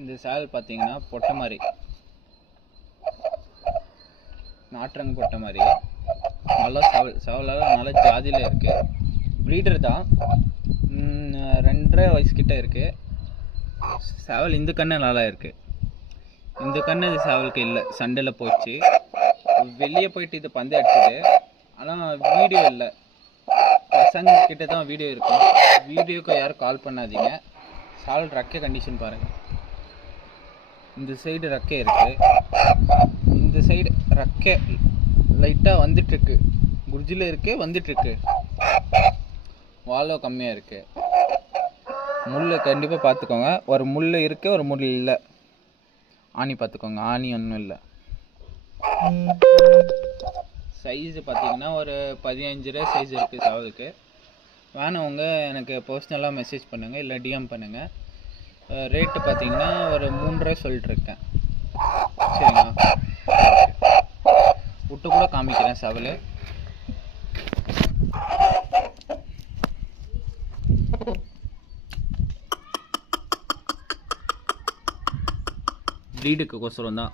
இந்த சேவல் பார்த்தீங்கன்னா பொட்டை மாதிரி, நாட்டுரங்கு பொட்டை மாதிரி நல்லா சேவலால் நல்ல ஜாதியில் இருக்குது. ப்ரீடர் தான், 2.5 வயசுக்கிட்ட இருக்குது. சேவல் இந்த கண்ணு நல்லா இருக்குது. இந்த கண்ணு இது சேவலுக்கு இல்லை, சண்டையில் போச்சு. வெளியே போயிட்டு இது பந்து அடிச்சது. ஆனால் வீடியோ இல்லை, பசங்கக்கிட்ட தான் வீடியோ இருக்கும். வீடியோக்கு யாரும் கால் பண்ணாதீங்க. சேவல் ரெக்கை கண்டிஷன் பாருங்கள். இந்த சைடு ரெக்கை இருக்குது, இந்த சைடு ரெக்கை லைட்டாக வந்துட்டுருக்கு, குர்ஜில் இருக்கு, வந்துட்டுருக்கு. வாலோ கம்மியாக இருக்குது. முள் கண்டிப்பாக பார்த்துக்கோங்க. ஒரு முள் இருக்குது, ஒரு முள் இல்லை. ஆணி பார்த்துக்கோங்க, ஆணி ஒன்றும் இல்லை. சைஸு பார்த்தீங்கன்னா ஒரு 15 சைஸ் இருக்குது சேவலுக்கு. வேணவங்க எனக்கு பர்சனலாக மெசேஜ் பண்ணுங்கள், இல்லை டிஎம் பண்ணுங்கள். ரேட்டு பார்த்தீங்கன்னா ஒரு 3.5 சொல்லிட்டுருக்கேன். சரிங்களா? விட்டு கூட காமிக்கிறேன் சேவல். ப்ரீடுக்கு கோசரம் தான்.